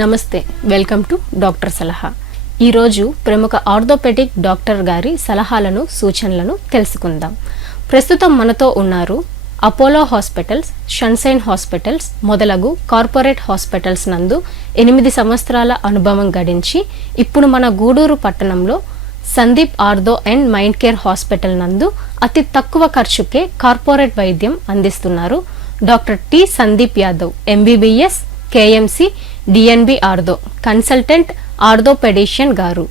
నమస్తే, welcome to doctor సలహా. ఈరోజు ప్రముఖ ఆర్థోపెడిక్ డాక్టర్ గారి సలహాలను సూచనలను తెలుసుకుందాం. ప్రస్తుతం మనతో ఉన్నారు అపోలో హాస్పిటల్స్, షన్షైన్ హాస్పిటల్స్ మొదలగు కార్పొరేట్ హాస్పిటల్స్ నందు 8 సంవత్సరాల అనుభవం గడించి ఇప్పుడు మన గూడూరు పట్టణంలో Sandeep ortho and mind care hospital నందు అతి తక్కువ ఖర్చుకే కార్పొరేట్ వైద్యం అందిస్తున్నారు doctor T Sandeep Yadav, MBBS, KMC, DNB ortho, consultant orthopaedician గారు.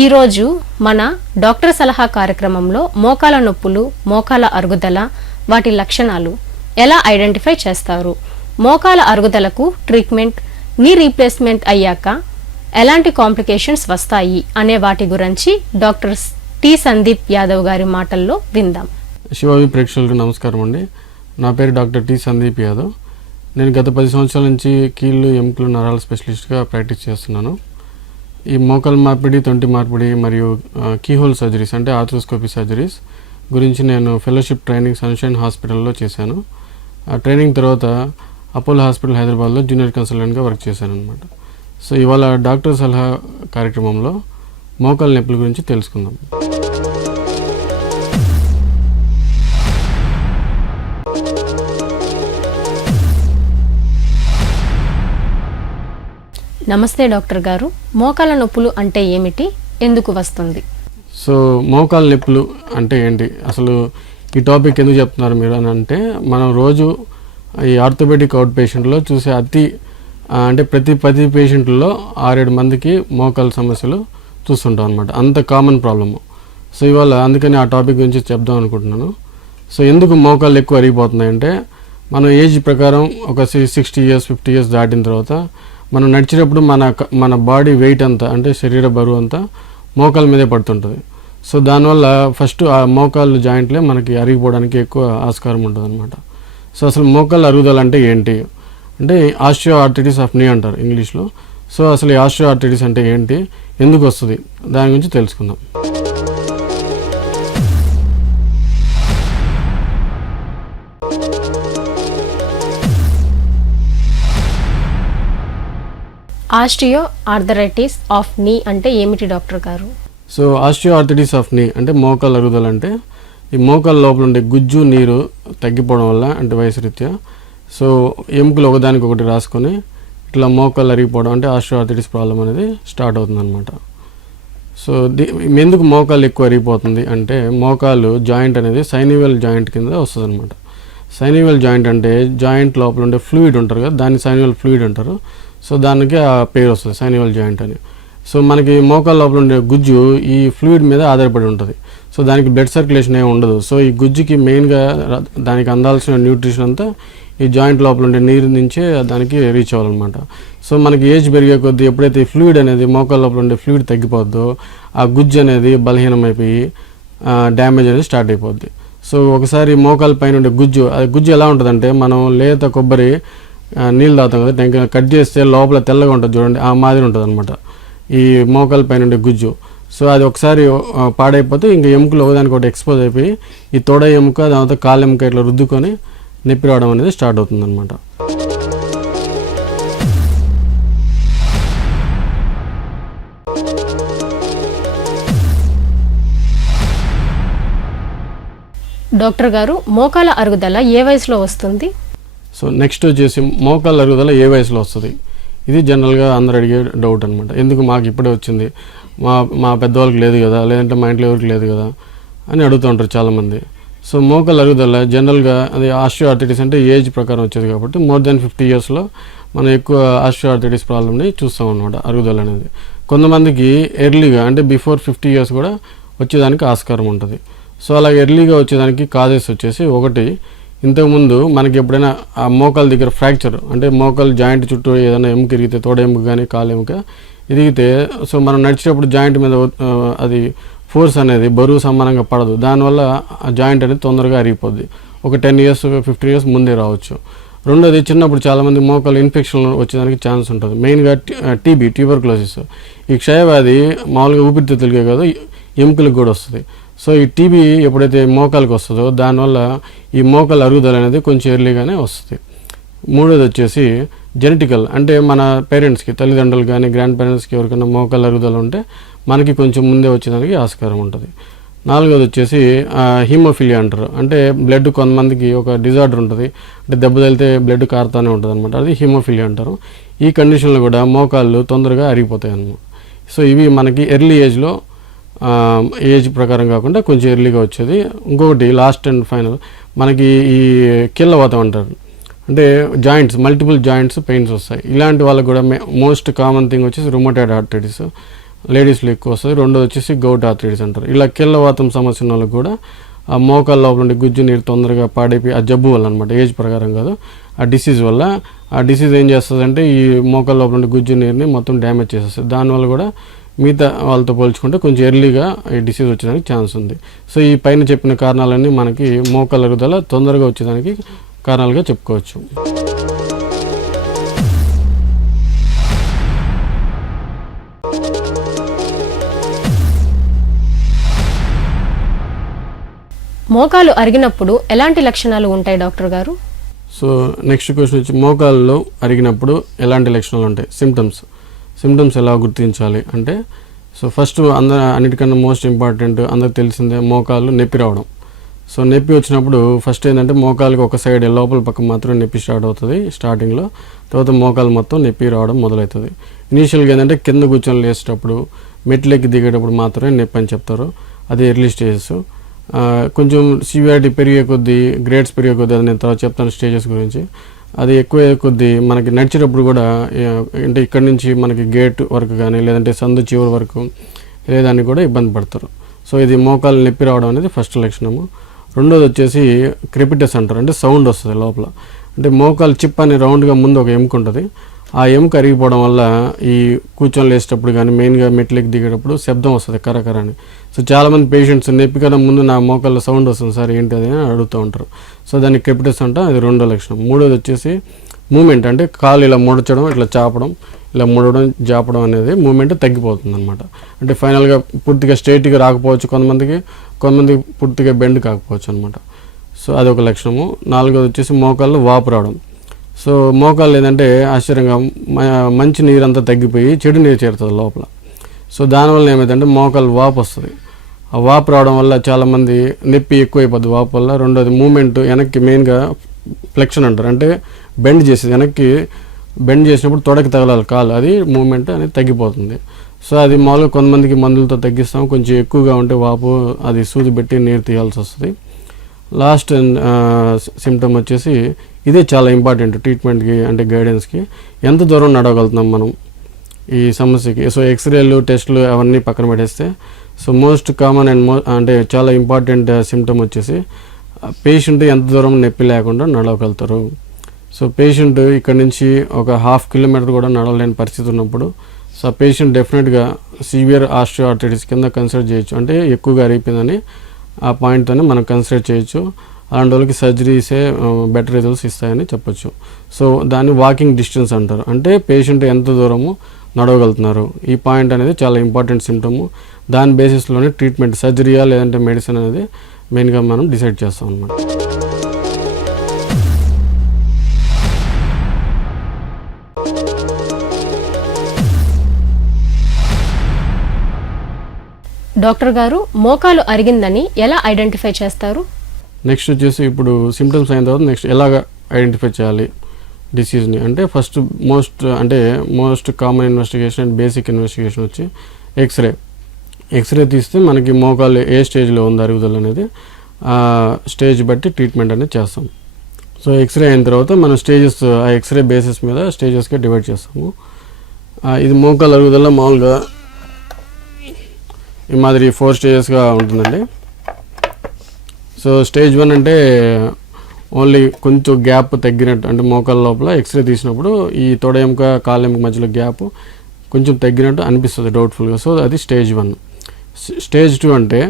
ఈరోజు మన డాక్టర్ సలహా కార్యక్రమంలో మోకాల నొప్పులు, మోకాల అరుగుదల, వాటి లక్షణాలు ఎలా ఐడెంటిఫై చేస్తారు, మోకాల అరుగుదలకు ట్రీట్మెంట్, నీ రీప్లేస్మెంట్ అయ్యాక ఎలాంటి కాంప్లికేషన్స్ వస్తాయి అనే వాటి గురించి డాక్టర్ టి సందీప్ యాదవ్ గారి మాటల్లో విందాం. శివావి ప్రేక్షకులకు నమస్కారం అండి. నా పేరు డాక్టర్ టి సందీప్ యాదవ్. నేను గత 10 సంవత్సరాల నుంచి కీళ్ళు, ఎముకలు, నరాల స్పెషలిస్ట్గా ప్రాక్టీస్ చేస్తున్నాను. ఈ మోకాల మార్పిడి, తొంటి మార్పిడి మరియు కీహోల్ సర్జరీస్ అంటే ఆర్థ్రోస్కోపీ సర్జరీస్ గురించి నేను ఫెలోషిప్ ట్రైనింగ్ షన్షైన్ హాస్పిటల్లో చేశాను. ఆ ట్రైనింగ్ తర్వాత అపోలో హాస్పిటల్ హైదరాబాద్లో జూనియర్ కన్సల్టెంట్గా వర్క్ చేశాను అనమాట. సో ఇవాళ డాక్టర్ సలహా కార్యక్రమంలో మోకాల నొప్పుల గురించి తెలుసుకుందాం. నమస్తే డాక్టర్ గారు, మోకాల నొప్పులు అంటే ఏమిటి, ఎందుకు వస్తుంది? సో మోకాల నొప్పులు అంటే ఏంటి, అసలు ఈ టాపిక్ ఎందుకు చెప్తున్నారు మీరు అని అంటే, మనం రోజు ఈ ఆర్థోపెడిక్ అవుట్ పేషెంట్లో చూసే అంటే ప్రతి 10 పేషెంట్లలో 6-7 మందికి మోకాల సమస్యలు చూస్తుంటాం అనమాట. అంత కామన్ ప్రాబ్లము. సో ఇవాళ అందుకని ఆ టాపిక్ గురించి చెప్దాం అనుకుంటున్నాను. సో ఎందుకు మోకాళ్ళు ఎక్కువ అరిగిపోతున్నాయంటే, మన ఏజ్ ప్రకారం ఒక 60 ఇయర్స్ 50 ఇయర్స్ దాటిన తర్వాత మనం నడిచేటప్పుడు మన బాడీ వెయిట్ అంతా, అంటే శరీర బరువు అంతా మోకాల మీదే పడుతుంటుంది. సో దానివల్ల ఫస్ట్ ఆ మోకాళ్ళు జాయింట్లే మనకి అరిగిపోవడానికి ఎక్కువ ఆస్కారం ఉంటుంది అనమాట. సో అసలు మోకాళ్ళ అరుగుదల అంటే ఏంటి అంటే ఆస్టియో ఆర్థరైటిస్ ఆఫ్ నీ అంటారు ఇంగ్లీష్లో. సో అసలు ఈ ఆస్టియో ఆర్థరైటిస్ అంటే ఏంటి, ఎందుకు వస్తుంది, దాని గురించి తెలుసుకుందాం. ఆస్టియో ఆర్థరైటిస్ ఆఫ్ నీ అంటే ఏమిటి డాక్టర్ గారు? సో ఆస్టియో ఆర్థరైటిస్ ఆఫ్ నీ అంటే మోకాల అరుగుదల అంటే ఈ మోకాల లోపల ఉండే గుజ్జు, నీరు తగ్గిపోవడం వల్ల, అంటే వయసు రీత్యా సో ఎముకలు ఒకదానికొకటి రాసుకొని ఇట్లా మోకాలు అరిగిపోవడం అంటే ఆస్టియో ఆర్థరైటిస్ ప్రాబ్లం అనేది స్టార్ట్ అవుతుంది అనమాట. సో ఎందుకు మోకాలు ఎక్కువ అరిగిపోతుంది అంటే, మోకాలు జాయింట్ అనేది సైనివల్ జాయింట్ కింద వస్తుంది అనమాట. సైనివల్ జాయింట్ అంటే జాయింట్ లోపల ఉండే ఫ్లూయిడ్ ఉంటారు కదా, దాన్ని సైనివల్ ఫ్లూయిడ్ అంటారు. సో దానికి ఆ పేరు వస్తుంది సైనివల్ జాయింట్ అని. సో మనకి మోకాల లోపల ఉండే గుజ్జు ఈ ఫ్లూయిడ్ మీద ఆధారపడి ఉంటుంది. సో దానికి బ్లడ్ సర్క్యులేషన్ ఏమి ఉండదు. సో ఈ గుజ్జుకి మెయిన్గా దానికి అందాల్సిన న్యూట్రిషన్ అంతా ఈ జాయింట్ లోపల ఉండే నీరు నుంచే దానికి రీచ్ అవ్వాలన్నమాట. సో మనకి ఏజ్ పెరిగే కొద్దీ ఎప్పుడైతే ఈ ఫ్లూయిడ్ అనేది మోకాల లోపల ఉండే ఫ్లూయిడ్ తగ్గిపోద్దో, ఆ గుజ్జు అనేది బలహీనమైపోయి డ్యామేజ్ అనేది స్టార్ట్ అయిపోద్ది. సో ఒకసారి మోకాల పైన ఉండే గుజ్జు ఎలా ఉంటుందంటే, మనం లేత కొబ్బరి నీళ్ళు తాగుతాం కదా, టెంక కట్ చేస్తే లోపల తెల్లగా ఉంటుంది చూడండి, ఆ మాదిరి ఉంటుంది అనమాట ఈ మోకాల పైన ఉండే గుజ్జు. సో అది ఒకసారి పాడైపోతే ఇంకా ఎముకలు ఒకదానికి ఒకటి ఎక్స్పోజ్ అయిపోయి ఈ తొడ ఎముక, దాని తర్వాత కాళ్ళ ఎముక ఇట్లా రుద్దుకొని నొప్పి రావడం అనేది స్టార్ట్ అవుతుంది అనమాట. డాక్టర్ గారు, మోకాల అరుగుదల ఏ వయసులో వస్తుంది? సో నెక్స్ట్ వచ్చేసి మోకాళ్ళ అరుగుదల ఏ వయసులో వస్తుంది, ఇది జనరల్గా అందరు అడిగే డౌట్ అనమాట. ఎందుకు మాకు ఇప్పుడే వచ్చింది, మా పెద్దవాళ్ళకి లేదు కదా, లేదంటే మా ఇంట్లో ఎవరికి లేదు కదా అని అడుగుతూ ఉంటారు చాలామంది. సో మోకాళ్ళ అరుగుదల జనరల్గా అది ఆస్టియో ఆర్థరైటిస్ అంటే ఏజ్ ప్రకారం వచ్చేది కాబట్టి మోర్ దెన్ 50 ఇయర్స్లో మనం ఎక్కువ ఆస్టియో ఆర్థరైటిస్ ప్రాబ్లమ్ని చూస్తాం అనమాట. అరుగుదల అనేది కొంతమందికి ఎర్లీగా అంటే బిఫోర్ 50 ఇయర్స్ కూడా వచ్చేదానికి ఆస్కారం ఉంటుంది. సో అలా ఎర్లీగా వచ్చేదానికి కాజెస్ వచ్చేసి, ఒకటి ఇంతకుముందు మనకి ఎప్పుడైనా ఆ మోకాల దగ్గర ఫ్రాక్చర్ అంటే మోకాలు జాయింట్ చుట్టూ ఏదైనా ఎముక ఇరిగితే, తోడ ఎముక కానీ కాలు ఎముక ఇరిగితే, సో మనం నడిచేటప్పుడు జాయింట్ మీద అది ఫోర్స్ అనేది బరువు సమానంగా పడదు. దానివల్ల ఆ జాయింట్ అనేది తొందరగా అరిగిపోద్ది. ఒక 10 ఇయర్స్ 15 ఇయర్స్ ముందే రావచ్చు. రెండోది, చిన్నప్పుడు చాలామంది మోకాలు ఇన్ఫెక్షన్ వచ్చేదానికి ఛాన్స్ ఉంటుంది. మెయిన్గా టీబీ, ట్యూబర్క్లోసిస్. ఈ క్షయవ్యాధి మామూలుగా ఊపిరితిత్తులకే కాదు ఎముకలకు కూడా వస్తుంది. సో ఈ టీబీ ఎప్పుడైతే మోకాలకు వస్తుందో దానివల్ల ఈ మోకాల అరుగుదల అనేది కొంచెం ఎర్లీగానే వస్తుంది. మూడోది వచ్చేసి జెనెటికల్, అంటే మన పేరెంట్స్కి, తల్లిదండ్రులు కానీ గ్రాండ్ పేరెంట్స్కి ఎవరికైనా మోకాళ్ళ అరుగుదల ఉంటే మనకి కొంచెం ముందే వచ్చేదానికి ఆస్కారం ఉంటుంది. నాలుగోది వచ్చేసి హీమోఫిలియా అంటారు. అంటే బ్లడ్ కొంతమందికి ఒక డిజార్డర్ ఉంటుంది, అంటే దెబ్బ తగిలితే బ్లడ్ కారుతూనే ఉంటుంది అనమాట, అది హీమోఫిలియా అంటారు. ఈ కండిషన్లో కూడా మోకాళ్ళు తొందరగా అరిగిపోతాయి అన్నమాట. సో ఇవి మనకి ఎర్లీ ఏజ్లో, ఏజ్ ప్రకారం కాకుండా కొంచెం ఎర్లీగా వచ్చేది. ఇంకొకటి లాస్ట్ అండ్ ఫైనల్ మనకి ఈ కీళ్ళవాతం అంటారు, అంటే జాయింట్స్, మల్టిపుల్ జాయింట్స్ పెయిన్స్ వస్తాయి. ఇలాంటి వాళ్ళకి కూడా మోస్ట్ కామన్ థింగ్ వచ్చేసి రుమటాయిడ్ ఆర్థరైటిస్, లేడీస్లో ఎక్కువ వస్తుంది. రెండోది వచ్చేసి గౌట్ ఆర్థరైటిస్ అంటారు. ఇలా కీళ్ళవాతం సమస్య ఉన్న వాళ్ళకి కూడా ఆ మోకాళ్ళ లోపల ఉండే గుజ్జు నీరు తొందరగా పాడైపోయి, ఆ జబ్బు వల్ల అనమాట, ఏజ్ ప్రకారం కాదు, ఆ డిసీజ్ వల్ల, ఆ డిసీజ్ ఏం చేస్తుందంటే ఈ మోకాళ్ళ లోపల ఉండే గుజ్జు నీరుని మొత్తం డ్యామేజ్ చేసేస్తుంది. దానివల్ల కూడా మిగతా వాళ్ళతో పోల్చుకుంటే కొంచెం ఎర్లీగా ఈ డిసీజ్ వచ్చేదానికి ఛాన్స్ ఉంది. సో ఈ పైన చెప్పిన కారణాలన్నీ మనకి మోకాళ్ళ అరుగుదల తొందరగా వచ్చేదానికి కారణాలుగా చెప్పుకోవచ్చు. మోకాలు అరిగినప్పుడు ఎలాంటి లక్షణాలు ఉంటాయి డాక్టర్ గారు? సో నెక్స్ట్ క్వశ్చన్ వచ్చి, మోకాల్లో అరిగినప్పుడు ఎలాంటి లక్షణాలు ఉంటాయి, సిమ్టమ్స్ ఎలా గుర్తించాలి అంటే, సో ఫస్ట్ అన్నిటికన్నా మోస్ట్ ఇంపార్టెంట్ అందరికి తెలిసిందే మోకాళ్ళు నొప్పి రావడం. సో నొప్పి వచ్చినప్పుడు ఫస్ట్ ఏంటంటే మోకాలుకి ఒక సైడ్ లోపల పక్క మాత్రం నొప్పి స్టార్ట్ అవుతుంది స్టార్టింగ్లో, తర్వాత మోకాలు మొత్తం నొప్పి రావడం మొదలవుతుంది. ఇనీషియల్గా ఏంటంటే కింద కూర్చొని లేచేటప్పుడు, మెట్లెక్కి దిగేటప్పుడు మాత్రమే నొప్పి అని చెప్తారు, అది ఎర్లీ స్టేజెస్. కొంచెం సివియారిటీ పెరిగే కొద్దీ, గ్రేడ్స్ పెరిగే కొద్దీ, అది నేను తర్వాత చెప్తాను స్టేజెస్ గురించి, అది ఎక్కువ కొద్దీ మనకి నడిచేటప్పుడు కూడా, అంటే ఇక్కడ నుంచి మనకి గేట్ వరకు కానీ లేదంటే సందు చివరి వరకు లేదాన్ని కూడా ఇబ్బంది పడతారు. సో ఇది మోకాలు నొప్పి రావడం అనేది ఫస్ట్ లక్షణము. రెండోది వచ్చేసి క్రెపిటస్ అంటారు, అంటే సౌండ్ వస్తుంది లోపల, అంటే మోకాలు చిప్ అని రౌండ్గా ముందు ఒక ఎముక ఉంటుంది, ఆ ఎముక అరిగిపోవడం వల్ల ఈ కూర్చొని లేచేటప్పుడు కానీ మెయిన్గా మెట్లెక్కి దిగేటప్పుడు శబ్దం వస్తుంది కరకర అని. సో చాలామంది పేషెంట్స్ నొప్పి కన్నా ముందు నా మోకాళ్ళ సౌండ్ వస్తుంది సార్ ఏంటి అది అని అడుగుతూ ఉంటారు. సో దాన్ని క్రెపిటస్ అంట, అది రెండో లక్షణం. మూడోది వచ్చేసి మూమెంట్, అంటే కాలు ఇలా ముడచడం, ఇట్లా చాపడం, ఇలా ముడవడం, జాపడం అనేది మూమెంట్ తగ్గిపోతుంది అనమాట. అంటే ఫైనల్గా పూర్తిగా స్ట్రైట్గా రాకపోవచ్చు కొంతమందికి పూర్తిగా బెండ్ కాకపోవచ్చు అనమాట. సో అదొక లక్షణము. నాలుగోది వచ్చేసి మోకాళ్ళు వాపు రావడం. సో మోకాళ్ళు ఏంటంటే ఆశ్చర్యంగా మంచి నీరు అంతా తగ్గిపోయి చెడు నీరు చేరుతుంది లోపల. సో దానివల్ల ఏమైందంటే మోకాళ్ళు వాపు వస్తుంది. ఆ వాపు రావడం వల్ల చాలామంది నొప్పి ఎక్కువైపోద్ది వాపు వల్ల. రెండోది మూమెంట్ వెనక్కి, మెయిన్గా ఫ్లెక్షన్ అంటారు, అంటే బెండ్ చేసేది, వెనక్కి బెండ్ చేసినప్పుడు తొడకి తగలాలి కాలు, అది మూమెంట్ అనేది తగ్గిపోతుంది. సో అది మామూలుగా కొంతమందికి మందులతో తగ్గిస్తాం, కొంచెం ఎక్కువగా ఉంటే వాపు అది సూది పెట్టి నీరు తీయాల్సి వస్తుంది. లాస్ట్ సిమ్టమ్ వచ్చేసి ఇదే చాలా ఇంపార్టెంట్ ట్రీట్మెంట్కి, అంటే గైడెన్స్కి, ఎంత దూరం నడవగలుగుతున్నాం మనం ఈ సమస్యకి. సో ఎక్స్రేలు, టెస్టులు అవన్నీ పక్కన పెట్టేస్తే, సో మోస్ట్ కామన్ అండ్ అంటే చాలా ఇంపార్టెంట్ సిమ్టమ్ వచ్చేసి పేషెంట్ ఎంత దూరం నొప్పి లేకుండా నడవగలుగుతారు. సో పేషెంట్ ఇక్కడ నుంచి ఒక 1/2 కిలోమీటర్ కూడా నడవలేని పరిస్థితి ఉన్నప్పుడు, సో పేషెంట్ డెఫినెట్గా సివియర్ ఆస్టియోఆర్థరైటిస్ కింద కన్సిడర్ చేయొచ్చు, అంటే ఎక్కువగా అరిగిపోయిందని ఆ పాయింట్తోనే మనం కన్సిడర్ చేయొచ్చు. అలాంటి వాళ్ళకి సర్జరీసే బెటర్ రిజల్ట్స్ ఇస్తాయని చెప్పొచ్చు. సో దాన్ని వాకింగ్ డిస్టెన్స్ అంటారు, అంటే పేషెంట్ ఎంత దూరము నడవగలుగుతున్నారు, ఈ పాయింట్ అనేది చాలా ఇంపార్టెంట్ సిమ్టము. దాని బేసిస్లోనే ట్రీట్మెంట్, సర్జరీయా లేదంటే మెడిసిన్ అనేది మెయిన్గా మనం డిసైడ్ చేస్తాం అన్నమాట. డాక్టర్ గారు, మోకాలు అరిగిందని ఎలా ఐడెంటిఫై చేస్తారు? నెక్స్ట్ వచ్చేసి ఇప్పుడు సిమ్టమ్స్ అయిన తర్వాత నెక్స్ట్ ఎలాగ ఐడెంటిఫై చేయాలి డిసీజ్ని అంటే, first most common investigation and basic investigation వచ్చి ఎక్స్రే తీస్తే మనకి మోకాలు ఏ స్టేజ్లో ఉంది అరుగుదల అనేది స్టేజ్ బట్టి ట్రీట్మెంట్ అనేది చేస్తాం. సో ఎక్స్రే అయిన తర్వాత మనం స్టేజెస్, ఆ ఎక్స్రే బేసిస్ మీద స్టేజెస్గా డివైడ్ చేస్తాము. ఇది మోకాలు అరుగుదల మామూలుగా ఈ మాదిరి 4 స్టేజెస్గా ఉంటుందండి. సో స్టేజ్ 1 అంటే ఓన్లీ కొంచెం గ్యాప్ తగ్గినట్టు, అంటే మోకాళ్ళ లోపల ఎక్స్రే తీసినప్పుడు ఈ తొడ ఎముక కాళ్ళ ఎముక మధ్యలో గ్యాప్ కొంచెం తగ్గినట్టు అనిపిస్తుంది డౌట్ఫుల్గా. సో అది స్టేజ్ 1. స్టేజ్ 2 అంటే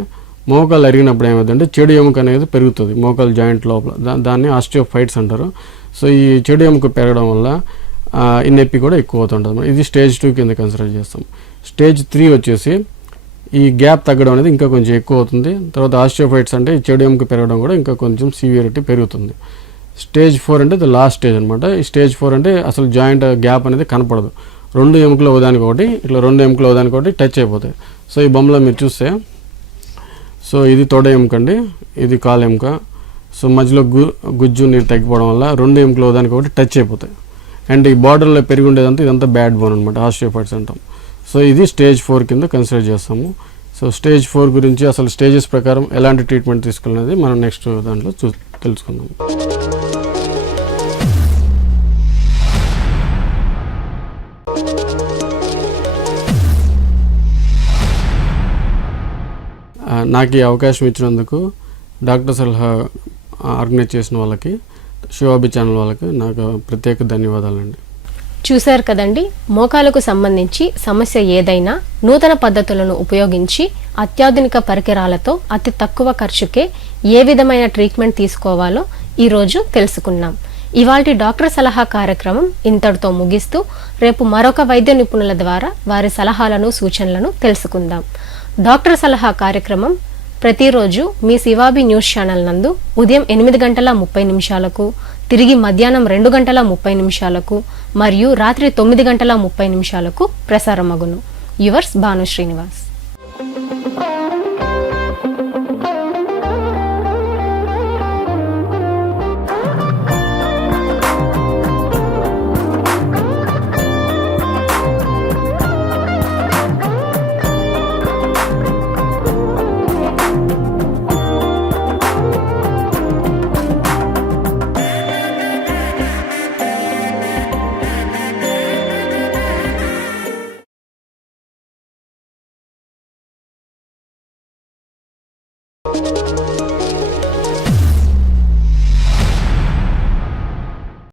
మోకాలు అరిగినప్పుడు ఏమవుతుందంటే చెడు ఎముక అనేది పెరుగుతుంది మోకాలు జాయింట్ లోపల, దాన్ని ఆస్టియోఫైట్స్ అంటారు. సో ఈ చెడు ఎముక పెరగడం వల్ల ఈ నొప్పి కూడా ఎక్కువ అవుతుంటుంది. ఇది స్టేజ్ 2 కింద కన్సిడర్ చేస్తాం. స్టేజ్ 3 వచ్చేసి ఈ గ్యాప్ తగ్గడం అనేది ఇంకా కొంచెం ఎక్కువ అవుతుంది. తర్వాత ఆస్టియోఫైట్స్ అంటే చెడు ఎముక పెరగడం కూడా ఇంకా కొంచెం సివియరిటీ పెరుగుతుంది. స్టేజ్ 4 అంటే ది లాస్ట్ స్టేజ్ అనమాట. ఈ స్టేజ్ 4 అంటే అసలు జాయింట్ గ్యాప్ అనేది కనపడదు. 2 ఎముకలు ఒకదానికొకటి ఇట్లా 2 ఎముకలు ఒకదానికొకటి టచ్ అయిపోతాయి. సో ఈ బొమ్మలో మీరు చూస్తే సో ఇది తొడ ఎముక అండి, ఇది కాలు ఎముక. సో మధ్యలో గుజ్జు నీరు తగ్గిపోవడం వల్ల 2 ఎముకలు ఒకదానికొకటి టచ్ అయిపోతాయి. అండ్ ఈ బార్డర్లో పెరిగి ఉండేదంతా ఇదంతా బ్యాడ్ బోన్ అనమాట, ఆస్టియోపాయిడ్స్ అంటాం. సో ఇది స్టేజ్ 4 కింద కన్సిడర్ చేస్తాము. సో స్టేజ్ 4 గురించి అసలు స్టేజెస్ ప్రకారం ఎలాంటి ట్రీట్మెంట్ తీసుకోవాలనేది మనం నెక్స్ట్ దాంట్లో తెలుసుకుందాం. నాకు ఈ అవకాశం ఇచ్చినందుకు డాక్టర్ సలహా ఆర్గనైజ్ చేసిన వాళ్ళకి, శివాబి ఛానల్ వాళ్ళకి నాకు ప్రత్యేక ధన్యవాదాలండి. చూశారు కదండి, మోకాలకు సంబంధించి సమస్య ఏదైనా నూతన పద్ధతులను ఉపయోగించి అత్యాధునిక పరికరాలతో అతి తక్కువ ఖర్చుకే ఏ విధమైన ట్రీట్మెంట్ తీసుకోవాలో ఈరోజు తెలుసుకున్నాం. ఇవాల్టి డాక్టర్ సలహా కార్యక్రమం ఇంతటితో ముగిస్తూ రేపు మరొక వైద్య నిపుణుల ద్వారా వారి సలహాలను సూచనలను తెలుసుకుందాం. డాక్టర్ సలహా కార్యక్రమం ప్రతిరోజు మీ శివాబి న్యూస్ ఛానల్ నందు ఉదయం 8:30 తిరిగి మధ్యాహ్నం 2:30 మరియు రాత్రి 9:30 ప్రసారమగును. యువర్స్ భాను శ్రీనివాస్.